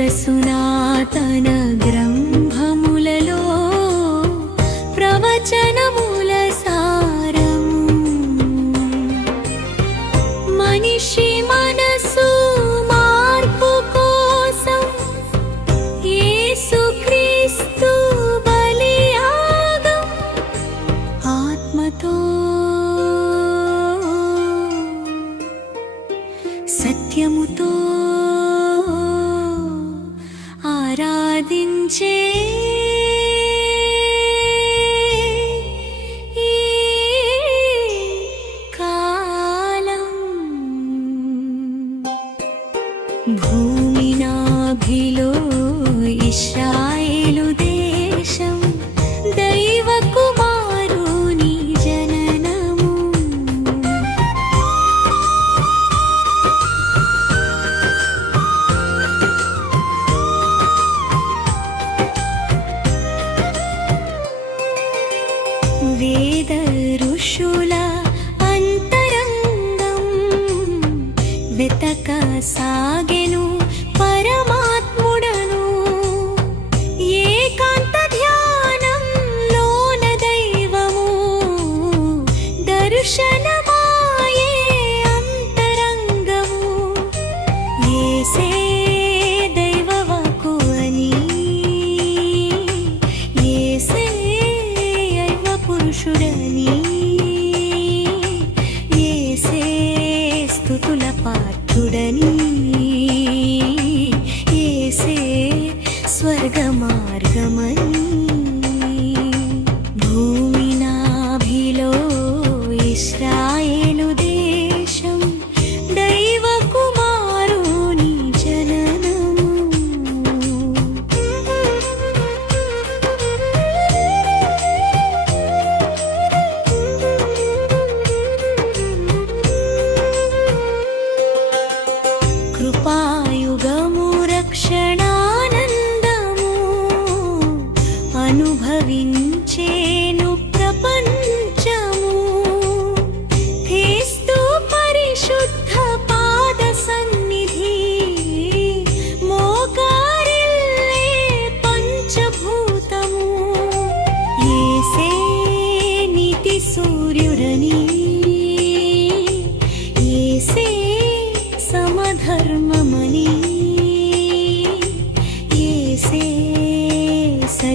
పవిత్రసునాతన గ్రంథములలో ప్రవచనముల సారం మనిషి మనసు మార్పు కోసం యేసుక్రీస్తు బలియాగం ఆత్మతో. సత్యముతో gente. సాగెను పరమాత్ముడను. ఏకాంత ధ్యానంలోన దైవము. దర్శనమాయే పురుషుడని. ఏసే స్థుతుల कृपा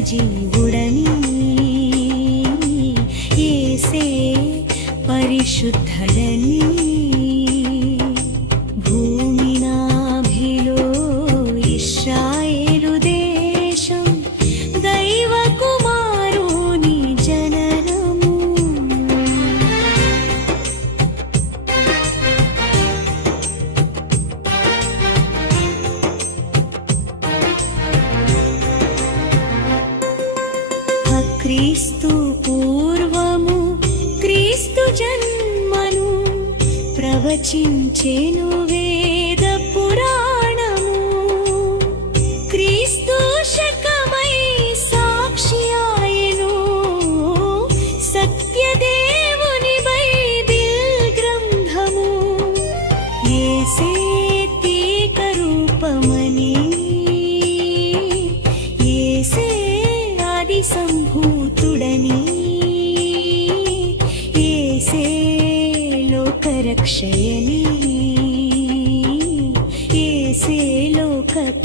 జీవుడని. ఏసే పరిశుద్ధడని. ప్రవచించేనువే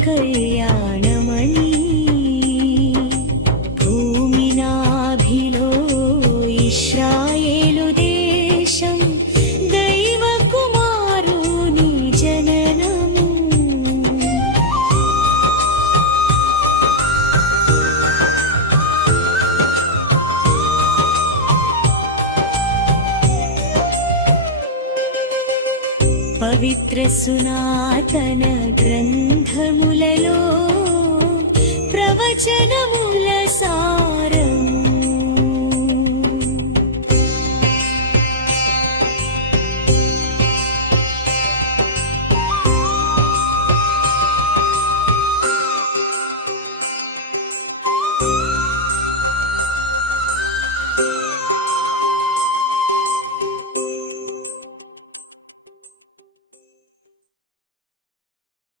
కళ్యాణమణి. భూమినాభిలో ఇస్రాయేలు దేశం దైవ కుమారుని జననము. పవిత్ర సునాతన